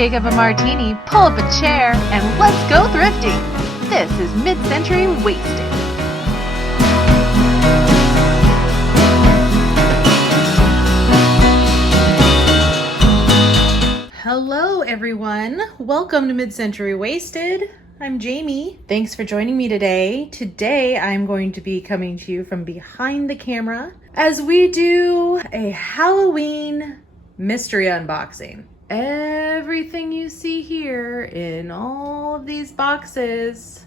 shake up a martini, pull up a chair, and let's go thrifting. This is Mid-Century Wasted. Hello everyone, welcome to Mid-Century Wasted. I'm Jamie. Thanks for joining me today. Today I'm going to be coming to you from behind the camera as we do a Halloween mystery unboxing. Everything you see here in all of these boxes,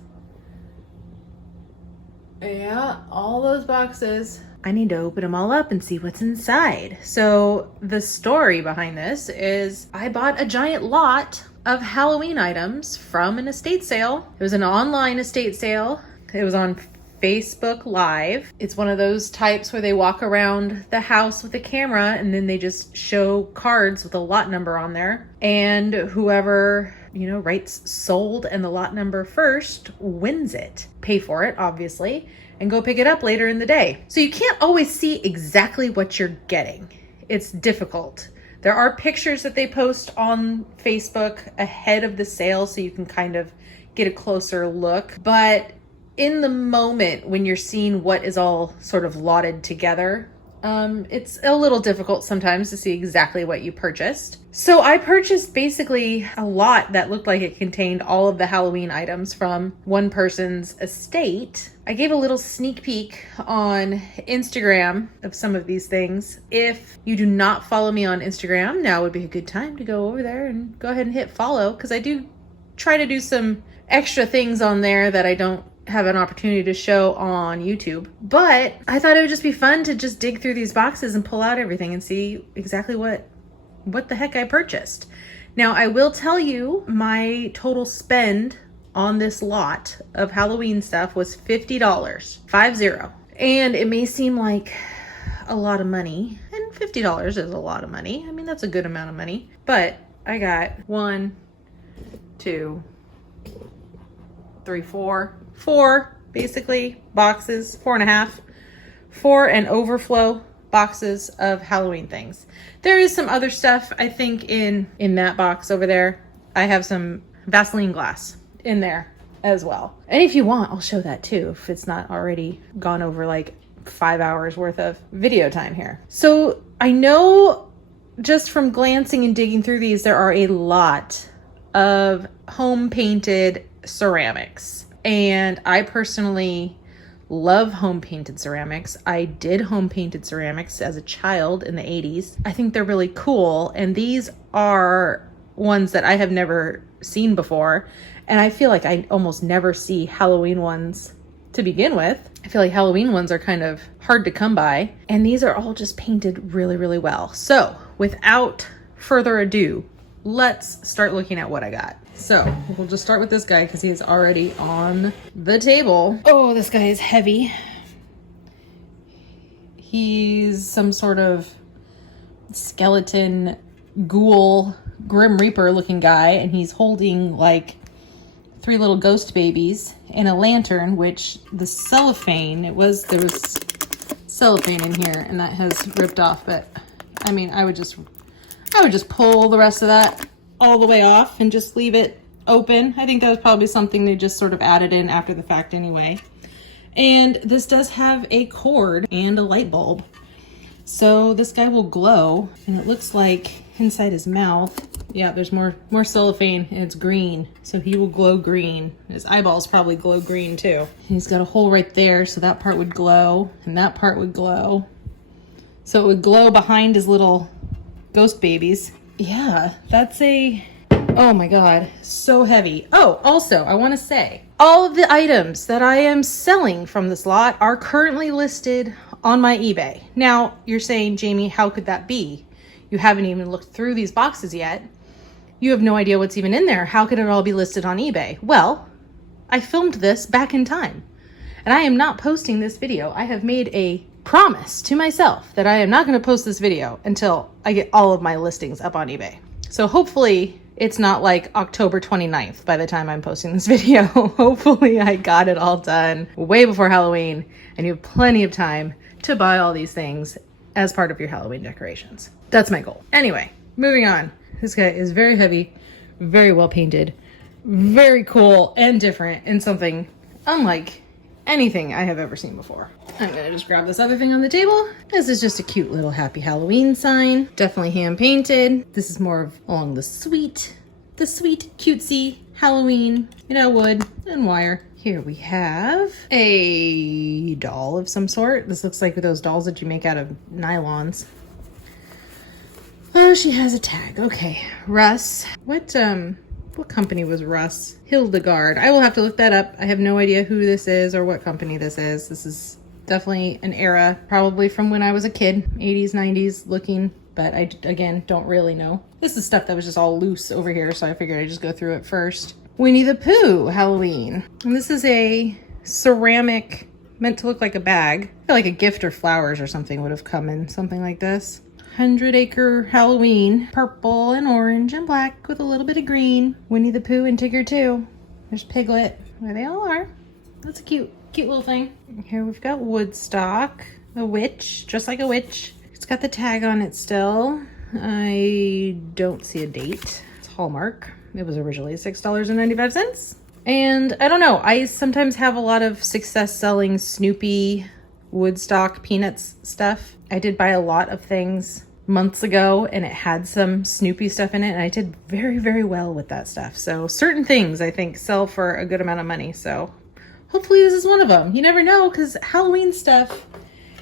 all those boxes, I need to open them all up and see what's inside. So the story behind this is I bought a giant lot of Halloween items from an estate sale. It was an online estate sale. It was on Facebook Live. It's one of those types where they walk around the house with a camera and then they just show cards with a lot number on there. And whoever, writes sold and the lot number first wins it. Pay for it, obviously, and go pick it up later in the day. So you can't always see exactly what you're getting. It's difficult. There are pictures that they post on Facebook ahead of the sale so you can kind of get a closer look. But in the moment when you're seeing what is all sort of lotted together, it's a little difficult sometimes to see exactly what you purchased. So I purchased basically a lot that looked like it contained all of the Halloween items from one person's estate. I gave a little sneak peek on Instagram of some of these things. If you do not follow me on Instagram, now would be a good time to go over there and go ahead and hit follow, because I do try to do some extra things on there that I don't have an opportunity to show on YouTube. But I thought it would just be fun to just dig through these boxes and pull out everything and see exactly what the heck I purchased. Now, I will tell you my total spend on this lot of Halloween stuff was $50, 50. And it may seem like a lot of money, and $50 is a lot of money. I mean, that's a good amount of money. But I got 1, 2, 3, 4 basically boxes, 4.5, 4 and overflow boxes of Halloween things. There is some other stuff, I think, in that box over there. I have some Vaseline glass in there as well. And if you want, I'll show that too, if it's not already gone over like 5 hours worth of video time here. So I know just from glancing and digging through these, there are a lot of home painted ceramics. And I personally love home painted ceramics. I did home painted ceramics as a child in the 80s. I think they're really cool. And these are ones that I have never seen before. And I feel like I almost never see Halloween ones to begin with. I feel like Halloween ones are kind of hard to come by. And these are all just painted really, really well. So without further ado, let's start looking at what I got. So we'll just start with this guy because he is already on the table. Oh, this guy is heavy. He's some sort of skeleton, ghoul, Grim Reaper looking guy, and he's holding like 3 little ghost babies and a lantern, which the cellophane, there was cellophane in here and that has ripped off, but I mean, I would just pull the rest of that all the way off and just leave it open. I think that was probably something they just sort of added in after the fact anyway. And this does have a cord and a light bulb. So this guy will glow, and it looks like inside his mouth, there's more cellophane, and it's green. So he will glow green. His eyeballs probably glow green too. He's got a hole right there, so that part would glow and that part would glow. So it would glow behind his little ghost babies. Yeah, oh my God, so heavy. Oh, also, I want to say, all of the items that I am selling from this lot are currently listed on my eBay. Now, you're saying, Jamie, how could that be? You haven't even looked through these boxes yet. You have no idea what's even in there. How could it all be listed on eBay? Well, I filmed this back in time, and I am not posting this video. I have made a promise to myself that I am not going to post this video until I get all of my listings up on eBay. So hopefully it's not like October 29th by the time I'm posting this video. Hopefully I got it all done way before Halloween and you have plenty of time to buy all these things as part of your Halloween decorations. That's my goal. Anyway, moving on. This guy is very heavy, very well painted, very cool and different, and something unlike anything I have ever seen before. I'm gonna just grab this other thing on the table. This is just a cute little happy Halloween sign. Definitely hand painted. This is more of along the sweet cutesy Halloween, wood and wire. Here we have a doll of some sort. This looks like those dolls that you make out of nylons. Oh, she has a tag. Okay, Russ. What company was Russ? Hildegard. I will have to look that up. I have no idea who this is or what company this is. This is definitely an era, probably from when I was a kid, 80s, 90s looking, but I, again, don't really know. This is stuff that was just all loose over here, so I figured I'd just go through it first. Winnie the Pooh Halloween. And this is a ceramic, meant to look like a bag. I feel like a gift or flowers or something would have come in something like this. 100 Acre Halloween, purple and orange and black with a little bit of green. Winnie the Pooh and Tigger too. There's Piglet, where they all are. That's a cute little thing. Here we've got Woodstock, a witch, just like a witch. It's got the tag on it still. I don't see a date. It's Hallmark. It was originally $6.95. And I don't know, I sometimes have a lot of success selling Snoopy, Woodstock, Peanuts stuff. I did buy a lot of things months ago and it had some Snoopy stuff in it, and I did very, very well with that stuff. So certain things I think sell for a good amount of money. So hopefully this is one of them. You never know, because Halloween stuff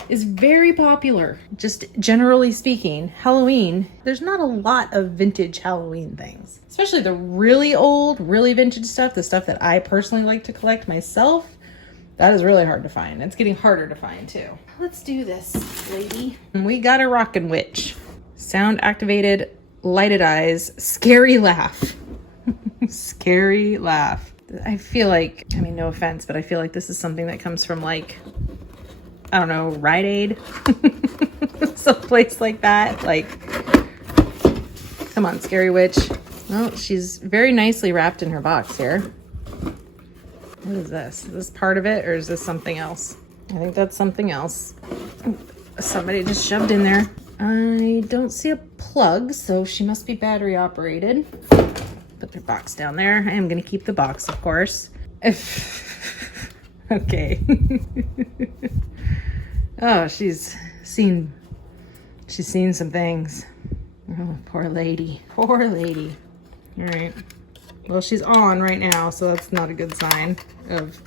is very popular. Just generally speaking, Halloween, there's not a lot of vintage Halloween things, especially the really old, really vintage stuff, the stuff that I personally like to collect myself. That is really hard to find. It's getting harder to find too. Let's do this, lady. We got a rockin' witch. Sound activated, lighted eyes, scary laugh. Scary laugh. I feel like, I mean, no offense, but I feel like this is something that comes from like, I don't know, Rite Aid. Someplace like that. Like, come on, scary witch. Well, she's very nicely wrapped in her box here. What is this? Is this part of it or is this something else? I think that's something else. Somebody just shoved in there. I don't see a plug, so she must be battery operated. Put their box down there. I am gonna keep the box, of course. Okay. Oh, she's seen some things. Oh, poor lady. Poor lady. All right. Well, she's on right now, so that's not a good sign of,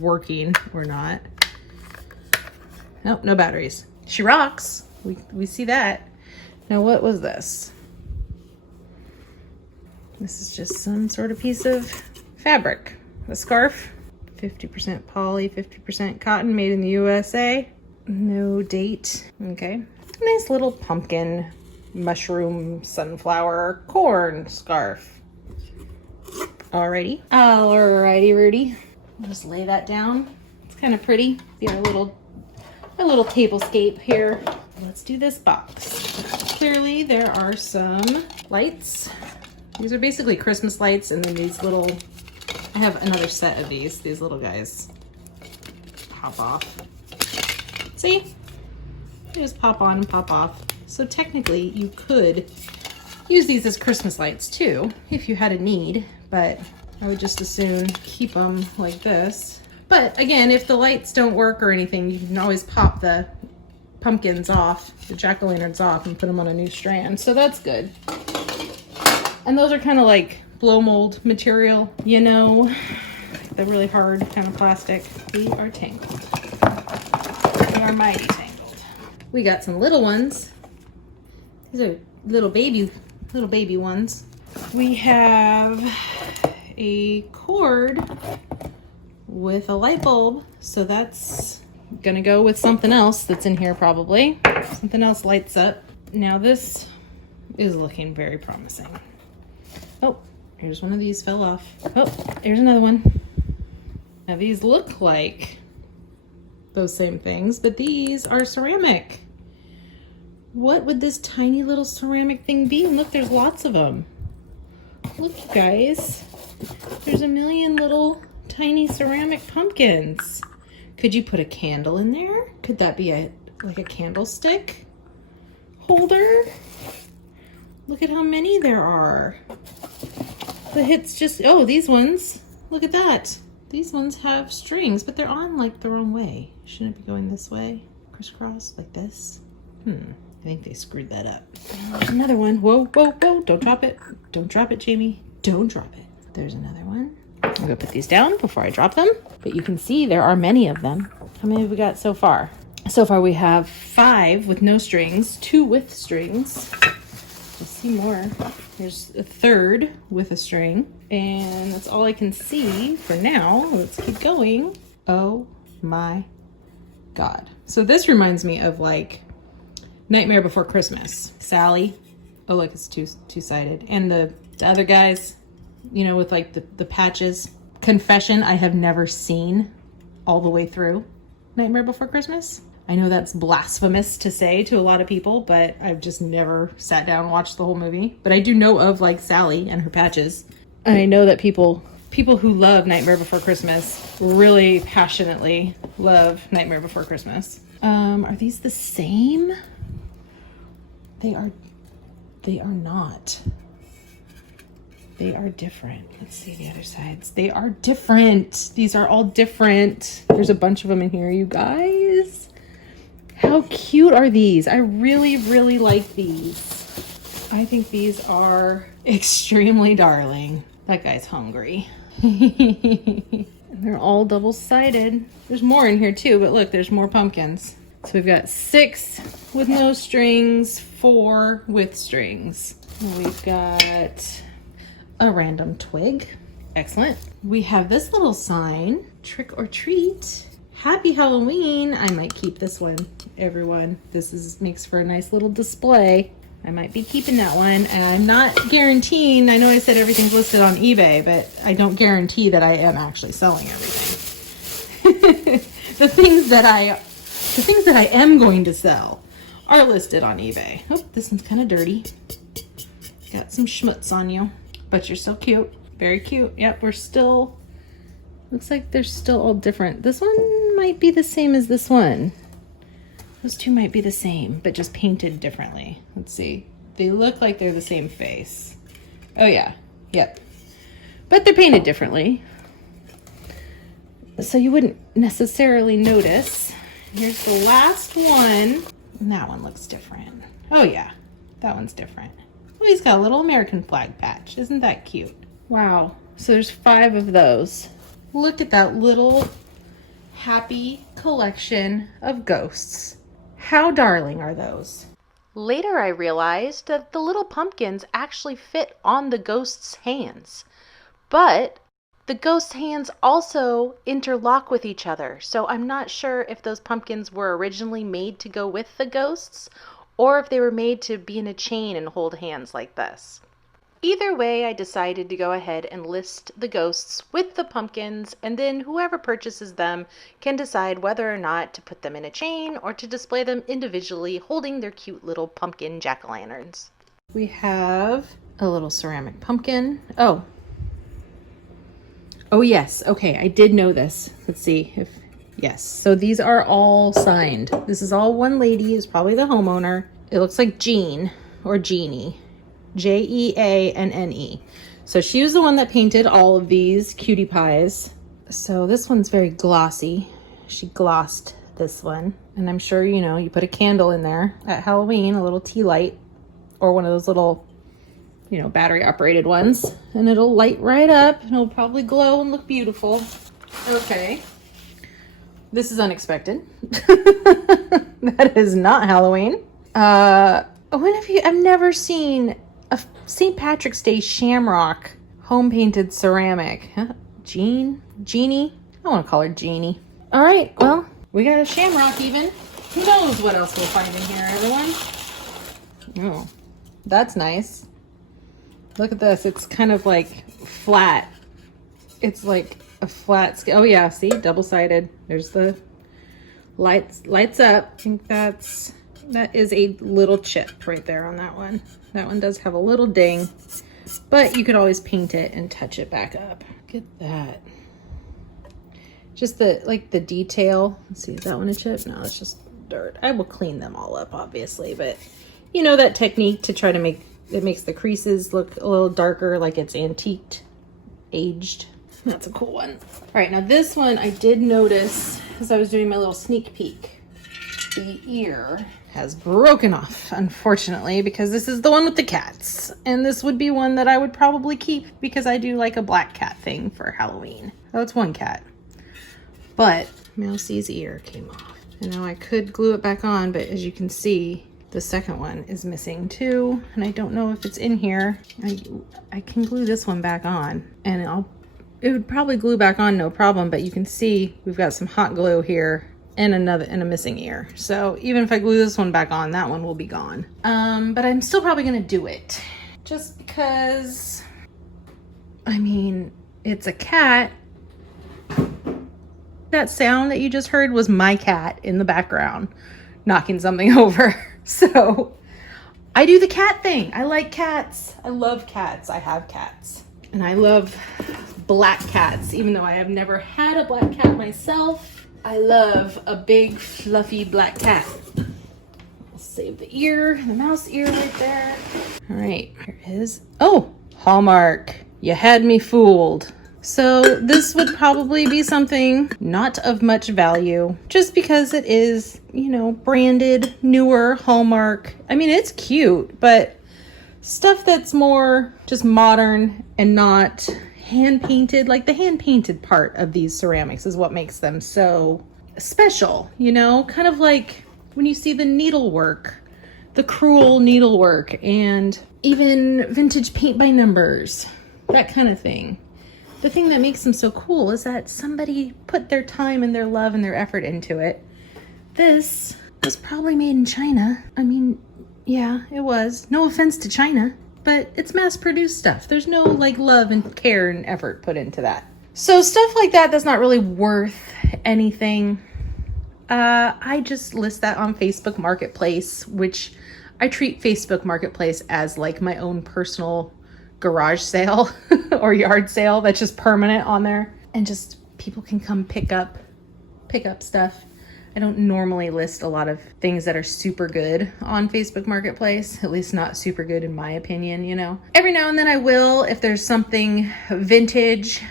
working or not. Nope, no batteries. She rocks. We see that. Now, what was this? This is just some sort of piece of fabric. A scarf. 50% poly, 50% cotton, made in the USA. No date. Okay. Nice little pumpkin, mushroom, sunflower, corn scarf. Alrighty, Rudy. I'll just lay that down. It's kind of pretty. See our little tablescape here. Let's do this box. Clearly there are some lights. These are basically Christmas lights, and then these little, I have another set of these little guys pop off. See? They just pop on and pop off. So technically you could use these as Christmas lights too, if you had a need, but I would just as soon keep them like this. But again, if the lights don't work or anything, you can always pop the pumpkins off, the jack-o'-lanterns off, and put them on a new strand. So that's good. And those are kind of like blow mold material, the really hard kind of plastic. We are tangled. We are mighty tangled. We got some little ones. These are little baby ones. We have a cord with a light bulb, so that's gonna go with something else that's in here probably. Something else lights up. Now this is looking very promising. Oh, here's one of these fell off. Oh, here's another one. Now these look like those same things, but these are ceramic. What would this tiny little ceramic thing be? And look, there's lots of them. Look, you guys. There's a million little tiny ceramic pumpkins. Could you put a candle in there? Could that be like a candlestick holder? Look at how many there are. The hits just, oh, these ones, look at that. These ones have strings, but they're on like the wrong way. Shouldn't it be going this way? Crisscross like this? I think they screwed that up. And there's another one. Whoa, whoa, whoa, don't drop it. Don't drop it, Jamie. Don't drop it. There's another one. I'm gonna put these down before I drop them. But you can see there are many of them. How many have we got so far? So far we have 5 with no strings, 2 with strings. Let's see more. There's a 3rd with a string. And that's all I can see for now. Let's keep going. Oh my God. So this reminds me of like Nightmare Before Christmas. Sally. Oh look, it's two-sided. And the other guys, you know, with like the patches. Confession, I have never seen all the way through Nightmare Before Christmas. I know that's blasphemous to say to a lot of people, but I've just never sat down and watched the whole movie. But I do know of like Sally and her patches. And I know that people who love Nightmare Before Christmas really passionately love Nightmare Before Christmas. Are these the same? They are not. They are different. Let's see the other sides. They are different. These are all different. There's a bunch of them in here, you guys. How cute are these? I really, really like these. I think these are extremely darling. That guy's hungry. And they're all double-sided. There's more in here too, but look, there's more pumpkins. So we've got 6 with no strings, 4 with strings. And we've got a random twig. Excellent. We have this little sign, trick or treat. Happy Halloween. I might keep this one, everyone. This makes for a nice little display. I might be keeping that one, and I'm not guaranteeing, I know I said everything's listed on eBay, but I don't guarantee that I am actually selling everything. The things that I am going to sell are listed on eBay. Oh, this one's kind of dirty. Got some schmutz on you, but you're still cute. Very cute. Yep, we're still, looks like they're still all different. This one might be the same as this one. Those two might be the same, but just painted differently. Let's see. They look like they're the same face. Oh yeah, yep. But they're painted differently. So you wouldn't necessarily notice. Here's the last one. And that one looks different. Oh yeah, that one's different. Oh, he's got a little American flag patch. Isn't that cute? Wow, so there's 5 of those. Look at that little happy collection of ghosts. How darling are those? Later I realized that the little pumpkins actually fit on the ghost's hands. But the ghost's hands also interlock with each other. So I'm not sure if those pumpkins were originally made to go with the ghosts or if they were made to be in a chain and hold hands like this. Either way, I decided to go ahead and list the ghosts with the pumpkins, and then whoever purchases them can decide whether or not to put them in a chain or to display them individually holding their cute little pumpkin jack-o'-lanterns. We have a little ceramic pumpkin. Oh yes, okay, I did know this. Let's see if, yes. So these are all signed. This is all one lady, is probably the homeowner. It looks like Jean or Jeannie. Jeanne. So she was the one that painted all of these cutie pies. So this one's very glossy. She glossed this one. And I'm sure, you know, you put a candle in there at Halloween, a little tea light, or one of those little, you know, battery operated ones, and it'll light right up and it'll probably glow and look beautiful. Okay. This is unexpected. That is not Halloween. I've never seen a St. Patrick's Day shamrock home painted ceramic. Huh? Jeannie? I want to call her Jeannie. All right, well, we got a shamrock even. Who knows what else we'll find in here, everyone? Oh, that's nice. Look at this. It's kind of like flat. It's like a flat scale. Oh yeah, see, double-sided. There's the lights up. I think that is a little chip right there on that one. That one does have a little ding, but you could always paint it and touch it back up. Look at that. Just the detail. Let's see, is that one a chip? No, it's just dirt. I will clean them all up, obviously, but you know that technique to try to make it makes the creases look a little darker, like it's antiqued, aged. That's a cool one. All right, now this one I did notice as I was doing my little sneak peek. The ear has broken off, unfortunately, because this is the one with the cats. And this would be one that I would probably keep because I do like a black cat thing for Halloween. Oh, it's one cat. But Mousie's ear came off. And now I could glue it back on, but as you can see, the second one is missing too. And I don't know if it's in here. I can glue this one back on and it would probably glue back on no problem, but you can see we've got some hot glue here and a missing ear. So even if I glue this one back on, that one will be gone. But I'm still probably gonna do it just because, I mean, it's a cat. That sound that you just heard was my cat in the background knocking something over. So I do the cat thing. I like cats. I love cats. I have cats. And I love black cats, even though I have never had a black cat myself. I love a big fluffy black cat. I'll save the ear, the mouse ear right there. All right, here it is. Oh, Hallmark. You had me fooled. So this would probably be something not of much value, just because it is, you know, branded, newer Hallmark. I mean, it's cute, but stuff that's more just modern and not hand painted, like the hand painted part of these ceramics is what makes them so special, you know, kind of like when you see the needlework, the cruel needlework, and even vintage paint by numbers, that kind of thing. The thing that makes them so cool is that somebody put their time and their love and their effort into it. This was probably made in China. I mean, yeah, it was. No offense to China, but it's mass-produced stuff. There's no like love and care and effort put into that. So stuff like that that's not really worth anything. I just list that on Facebook Marketplace, which I treat Facebook Marketplace as like my own personal garage sale or yard sale that's just permanent on there, and just people can come pick up stuff. I don't normally list a lot of things that are super good on Facebook Marketplace, at least not super good in my opinion, you know. Every now and then I will, if there's something vintage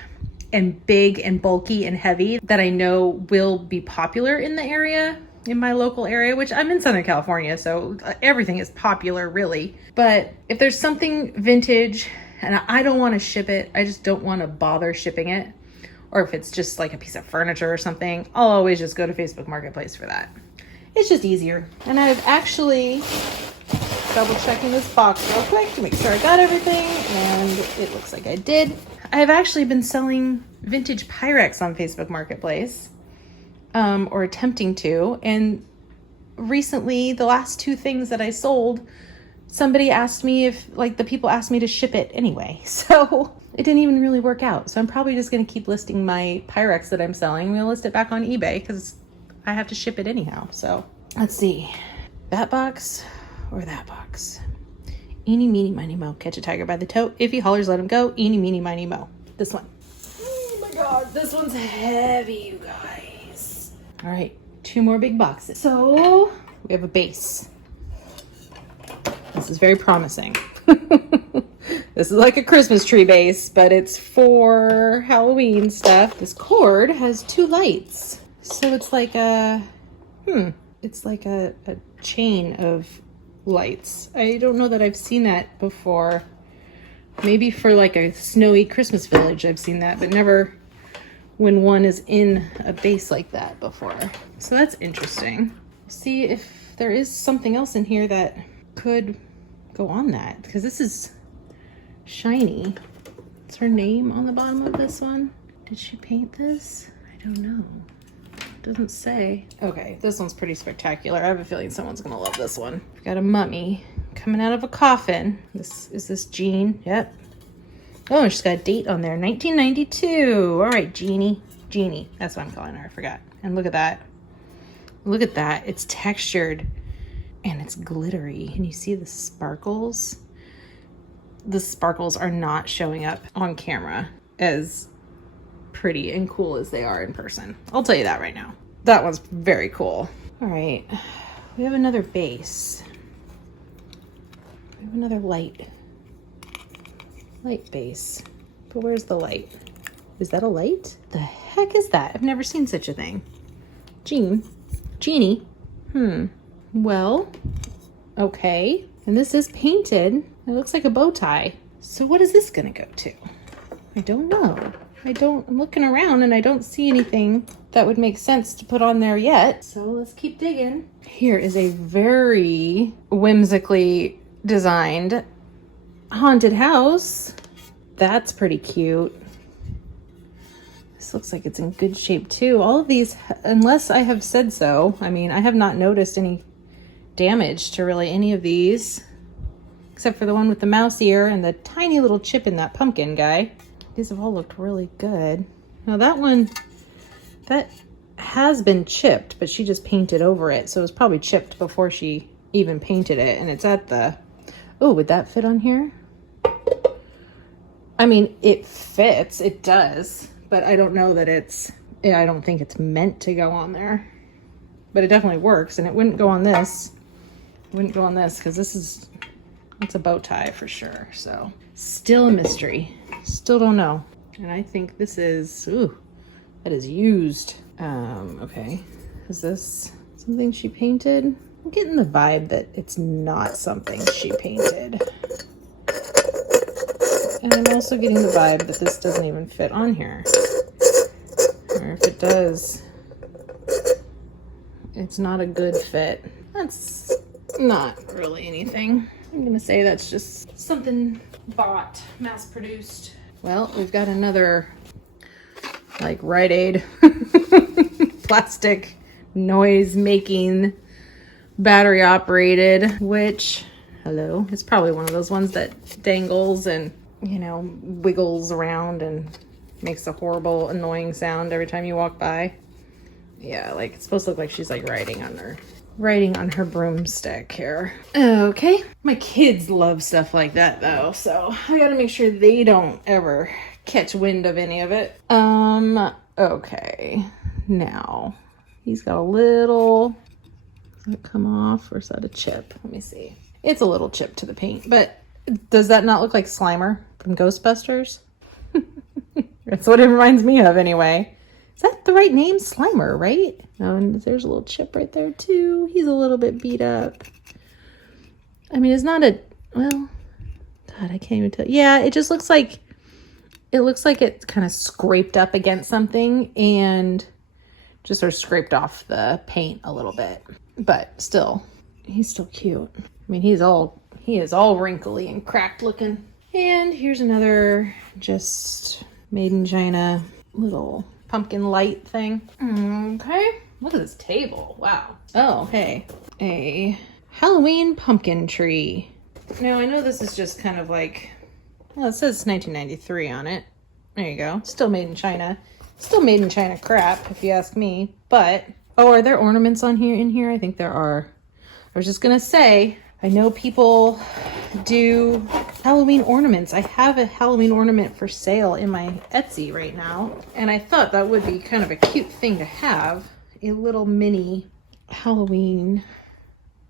and big and bulky and heavy that I know will be popular in the area, in my local area, which I'm in Southern California, so everything is popular really. But if there's something vintage and I don't want to ship it, I just don't want to bother shipping it, or if it's just like a piece of furniture or something, I'll always just go to Facebook Marketplace for that. It's just easier. And I've actually double checking this box real quick to make sure I got everything, and it looks like I did. I've actually been selling vintage Pyrex on Facebook Marketplace, or attempting to, and recently the last two things that I sold, somebody asked me if, like, the people asked me to ship it anyway, so it didn't even really work out. So I'm probably just going to keep listing my Pyrex that I'm selling. I'm going to list it back on eBay because I have to ship it anyhow. So let's see, that box or that box. Eeny, meeny, miny, mo. Catch a tiger by the toe. If he hollers, let him go. Eeny, meeny, miny, mo. This one. Oh my God, this one's heavy, you guys. All right, two more big boxes. So we have a base. This is very promising. This is like a Christmas tree base, but it's for Halloween stuff. This cord has two lights. So it's like it's like a chain of lights. I don't know that I've seen that before. Maybe for like a snowy Christmas village I've seen that, but never when one is in a base like that before. So that's interesting. See if there is something else in here that could go on that, because this is shiny. Is her name on the bottom of this one? Did she paint this? I don't know. It doesn't say. Okay, this one's pretty spectacular. I have a feeling someone's gonna love this one. We've got a mummy coming out of a coffin. Is this Jean? Yep. Oh, she's got a date on there, 1992. All right, Jeannie. That's what I'm calling her. I forgot. And look at that. Look at that. It's textured and it's glittery. And you see the sparkles? The sparkles are not showing up on camera as pretty and cool as they are in person. I'll tell you that right now. That one's very cool. All right, we have another base. We have another light Light base. But where's the light? Is that a light? The heck is that? I've never seen such a thing. Genie. Well, okay. And this is painted. It looks like a bow tie. So what is this gonna go to? I don't know. I'm looking around and I don't see anything that would make sense to put on there yet. So let's keep digging. Here is a very whimsically designed haunted house. That's pretty cute. This looks like it's in good shape too. All of these, unless I have said so, I mean, I have not noticed any damage to really any of these, except for the one with the mouse ear and the tiny little chip in that pumpkin guy. These have all looked really good. Now that one, that has been chipped, but she just painted over it. So it was probably chipped before she even painted it. And it's at the, oh, would that fit on here? I mean, it fits, it does, but I don't know that I don't think it's meant to go on there. But it definitely works, and it wouldn't go on this. It wouldn't go on this, because it's a bow tie for sure. So, still a mystery. Still don't know. And I think this is, that is used. Okay. Is this something she painted? I'm getting the vibe that it's not something she painted. And I'm also getting the vibe that this doesn't even fit on here. Or if it does, it's not a good fit. That's not really anything. I'm gonna say that's just something bought, mass-produced. Well, we've got another, like, Rite Aid plastic noise-making, battery-operated, which, hello, it's probably one of those ones that dangles and, you know, wiggles around and makes a horrible, annoying sound every time you walk by. Yeah, like, it's supposed to look like she's, like, riding on her broomstick here. Okay. My kids love stuff like that, though, so I gotta make sure they don't ever catch wind of any of it. Okay. Now, he's got a little... Does it come off, or is that a chip? Let me see. It's a little chip to the paint, but does that not look like Slimer from Ghostbusters? That's what it reminds me of, anyway. Is that the right name? Slimer, right? Oh, and there's a little chip right there, too. He's a little bit beat up. I mean, it's not a... Well, God, I can't even tell. Yeah, it just looks like... It looks like it kind of scraped up against something and just sort of scraped off the paint a little bit. But still, he's still cute. I mean, he is all wrinkly and cracked looking. And here's another just made in China little pumpkin light thing. Okay. Look at this table. Wow. Oh, hey. A Halloween pumpkin tree. Now, I know this is just kind of like, well, it says 1993 on it. There you go. Still made in China. Still made in China crap, if you ask me. But, oh, are there ornaments in here? I think there are. I was just going to say, I know people do Halloween ornaments. I have a Halloween ornament for sale in my Etsy right now. And I thought that would be kind of a cute thing to have. A little mini Halloween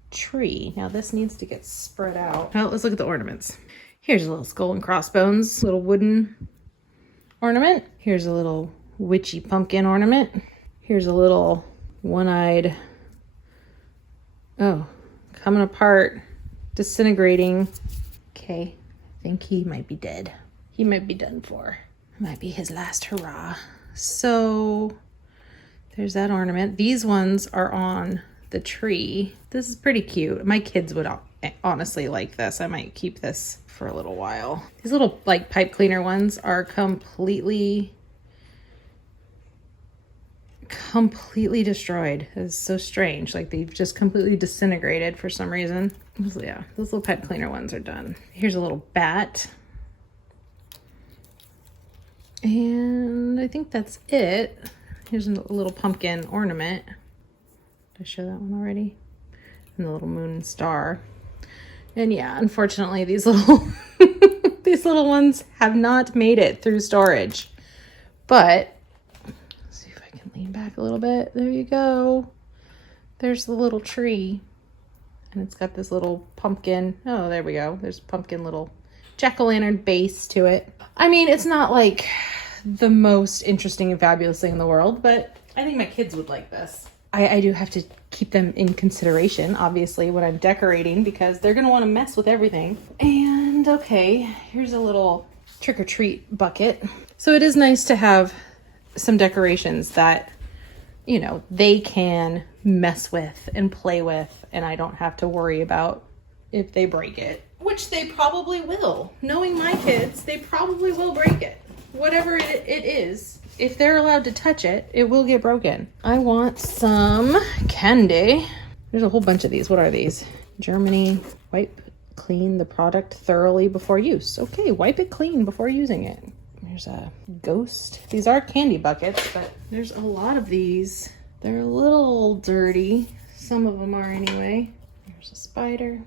tree. Now this needs to get spread out. Well, let's look at the ornaments. Here's a little skull and crossbones, little wooden ornament. Here's a little witchy pumpkin ornament. Here's a little one-eyed, oh, coming apart, disintegrating. Okay, I think he might be dead. He might be done for. Might be his last hurrah. So there's that ornament. These ones are on the tree. This is pretty cute. My kids would honestly like this. I might keep this for a little while. These little like pipe cleaner ones are completely destroyed. It's so strange. Like they've just completely disintegrated for some reason. Yeah, those little pipe cleaner ones are done. Here's a little bat. And I think that's it. Here's a little pumpkin ornament. Did I show that one already? And the little moon and star. And yeah, unfortunately, these little these little ones have not made it through storage. But let's see if I can lean back a little bit. There you go. There's the little tree. And it's got this little pumpkin. Oh, there we go. There's pumpkin little jack-o'-lantern base to it. I mean, it's not like the most interesting and fabulous thing in the world, but I think my kids would like this. I do have to keep them in consideration, obviously, when I'm decorating, because they're going to want to mess with everything. And okay, here's a little trick-or-treat bucket. So it is nice to have some decorations that, you know, they can mess with and play with, and I don't have to worry about if they break it, which they probably will. Knowing my kids, they probably will break it. Whatever it is, if they're allowed to touch it, it will get broken. I want some candy. There's a whole bunch of these. What are these? Germany, wipe clean the product thoroughly before use. Okay, wipe it clean before using it. There's a ghost. These are candy buckets, but there's a lot of these. They're a little dirty. Some of them are anyway. There's a spider.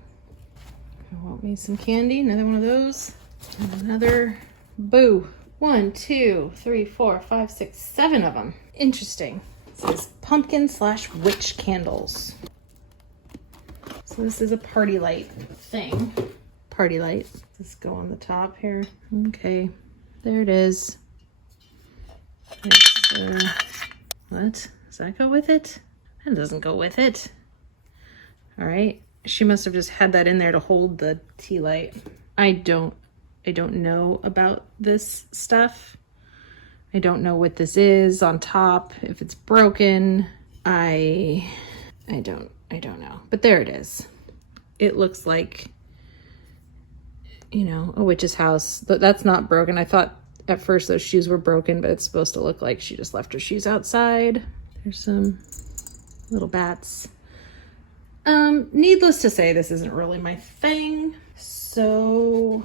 I want me some candy. Another one of those. And another. Boo. 1, 2, 3, 4, 5, 6, 7 of them. Interesting. It says pumpkin / witch candles. So this is a party light thing. Party light. Let's go on the top here. Okay. There it is. What? Does that go with it? That doesn't go with it. All right. She must have just had that in there to hold the tea light. I don't know about this stuff. I don't know what this is on top. If it's broken, I don't know. But there it is. It looks like, you know, a witch's house. That's not broken. I thought at first those shoes were broken, but it's supposed to look like she just left her shoes outside. There's some little bats. Needless to say, this isn't really my thing. So,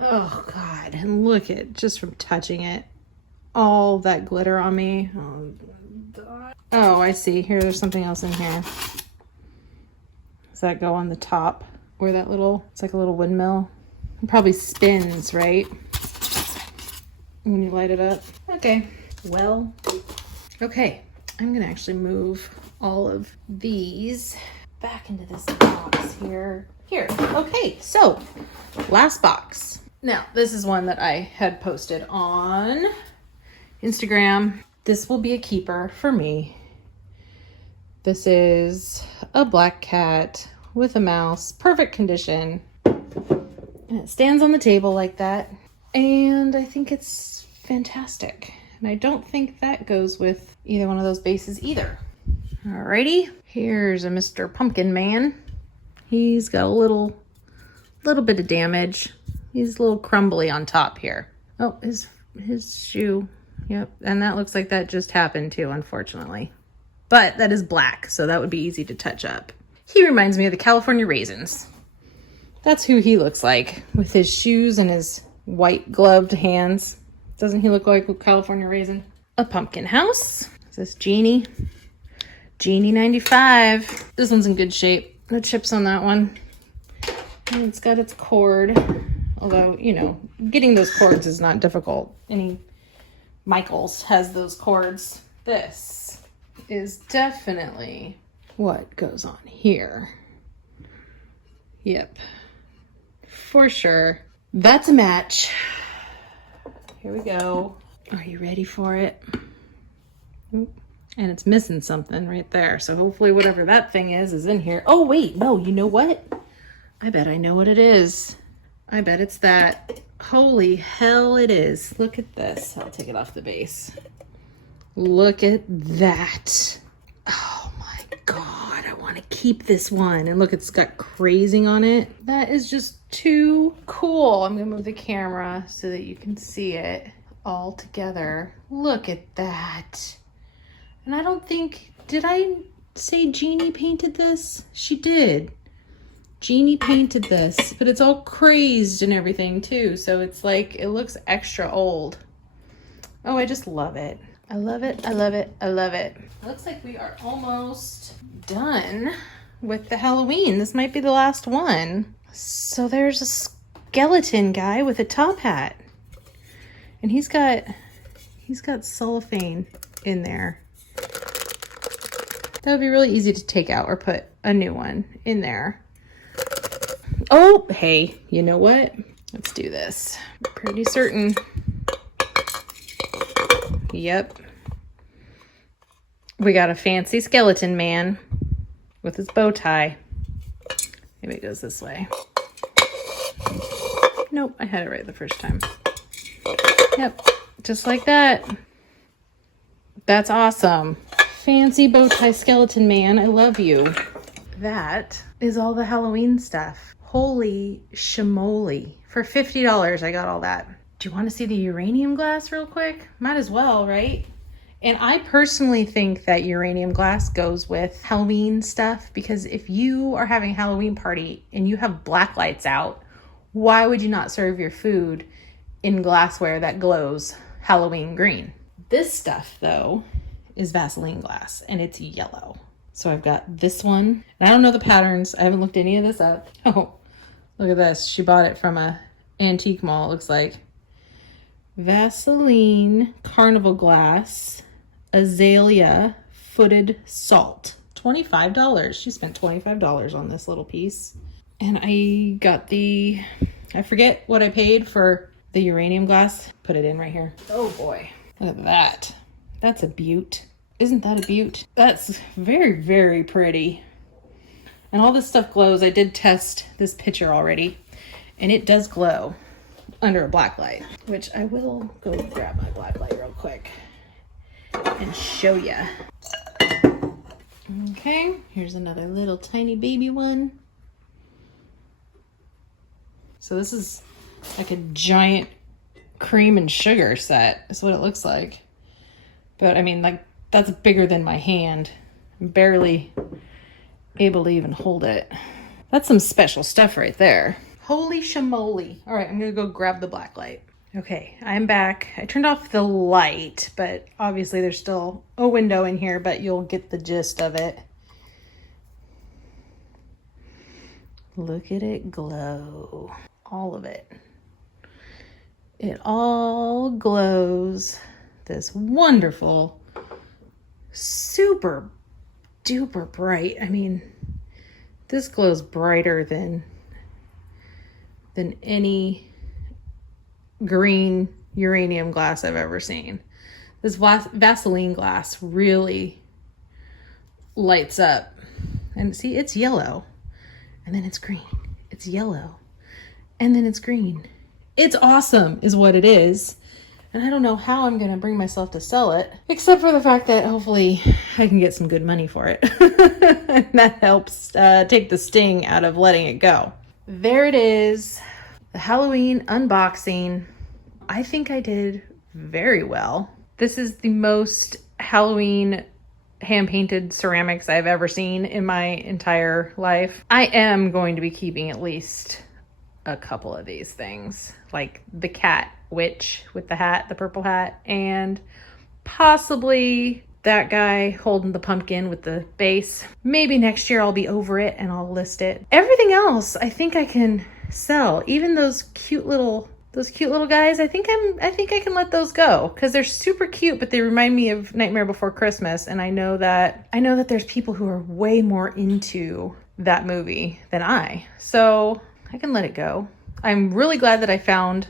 oh God, and look at, just from touching it, all that glitter on me. Oh, God. Oh, I see. Here, there's something else in here. Does that go on the top? Where that little, it's like a little windmill. It probably spins, right? When you light it up. Okay, well, okay. I'm gonna actually move all of these back into this box here. Here, okay, so last box. Now, this is one that I had posted on Instagram. This will be a keeper for me. This is a black cat with a mouse, perfect condition. And it stands on the table like that. And I think it's fantastic. And I don't think that goes with either one of those bases either. Alrighty, here's a Mr. Pumpkin Man. He's got a little bit of damage. He's a little crumbly on top here. Oh, his shoe. Yep, and that looks like that just happened too, unfortunately. But that is black, so that would be easy to touch up. He reminds me of the California Raisins. That's who he looks like, with his shoes and his white gloved hands. Doesn't he look like a California Raisin? A pumpkin house. Is this Genie? Genie 95. This one's in good shape. The chips on that one. And it's got its cord. Although, you know, getting those cords is not difficult. Michaels has those cords. This is definitely what goes on here. Yep. For sure. That's a match. Here we go. Are you ready for it? Oop. And it's missing something right there. So hopefully whatever that thing is in here. Oh, wait. No, you know what? I bet I know what it is. I bet it's that. Holy hell it is. Look at this. I'll take it off the base. Look at that. Oh my God. I want to keep this one. And look, it's got crazing on it. That is just too cool. I'm going to move the camera so that you can see it all together. Look at that. And I don't think, did I say Jeannie painted this? She did. Jeannie painted this, but it's all crazed and everything too. So it's like, it looks extra old. Oh, I just love it. I love it. I love it. I love it. Looks like we are almost done with the Halloween. This might be the last one. So there's a skeleton guy with a top hat. And he's got cellophane in there. That would be really easy to take out or put a new one in there. Oh, hey, you know what? Let's do this. Pretty certain. Yep. We got a fancy skeleton man with his bow tie. Maybe it goes this way. Nope, I had it right the first time. Yep, just like that. That's awesome. Fancy bow tie skeleton man, I love you. That is all the Halloween stuff. Holy shamoly. For $50, I got all that. Do you want to see the uranium glass real quick? Might as well, right? And I personally think that uranium glass goes with Halloween stuff, because if you are having a Halloween party and you have black lights out, why would you not serve your food in glassware that glows Halloween green? This stuff, though, is Vaseline glass, and it's yellow. So I've got this one. And I don't know the patterns. I haven't looked any of this up. Oh, look at this. She bought it from a antique mall, it looks like. Vaseline carnival glass, azalea footed salt. $25. She spent $25 on this little piece. And I got I forget what I paid for the uranium glass. Put it in right here. Oh boy, look at that. That's a beaut. Isn't that a beaut? That's very, very pretty. And all this stuff glows. I did test this picture already, and it does glow under a black light, which I will go grab my black light real quick and show you. Okay, here's another little tiny baby one. So this is like a giant cream and sugar set is what it looks like. But I mean, like, that's bigger than my hand. I'm barely able to even hold it. That's some special stuff right there. Holy shamoly. All right, I'm gonna go grab the black light. Okay, I'm back. I turned off the light, but obviously there's still a window in here, but you'll get the gist of it. Look at it glow. All of it. It all glows this wonderful, super duper bright. I mean, this glows brighter than any green uranium glass I've ever seen. This Vaseline glass really lights up. And see, it's yellow, and then it's green. It's yellow, and then it's green. It's awesome is what it is. And I don't know how I'm going to bring myself to sell it, except for the fact that hopefully I can get some good money for it. And that helps take the sting out of letting it go. There it is, the Halloween unboxing. I think I did very well. This is the most Halloween hand-painted ceramics I've ever seen in my entire life. I am going to be keeping at least a couple of these things, like the cat witch with the hat, the purple hat, and possibly that guy holding the pumpkin with the base. Maybe next year I'll be over it and I'll list it. Everything else I think I can sell. Even those cute little guys, I think I can let those go, because they're super cute, but they remind me of Nightmare Before Christmas, and I know that there's people who are way more into that movie than I. So I can let it go. I'm really glad that I found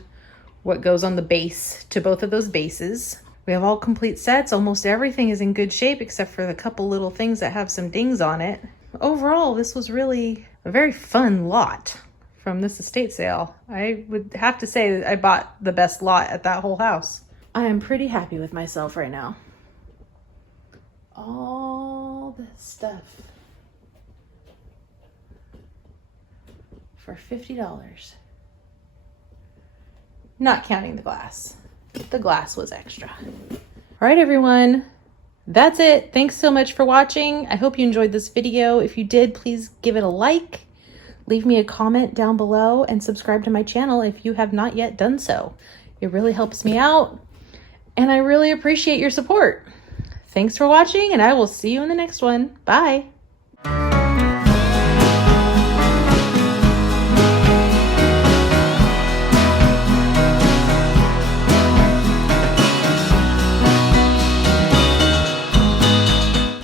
what goes on the base to both of those bases. We have all complete sets. Almost everything is in good shape except for the couple little things that have some dings on it. Overall, this was really a very fun lot from this estate sale. I would have to say that I bought the best lot at that whole house. I am pretty happy with myself right now. All this stuff for $50. Not counting the glass. The glass was extra. All right, everyone. That's it. Thanks so much for watching. I hope you enjoyed this video. If you did, please give it a like. Leave me a comment down below and subscribe to my channel if you have not yet done so. It really helps me out, and I really appreciate your support. Thanks for watching, and I will see you in the next one. Bye.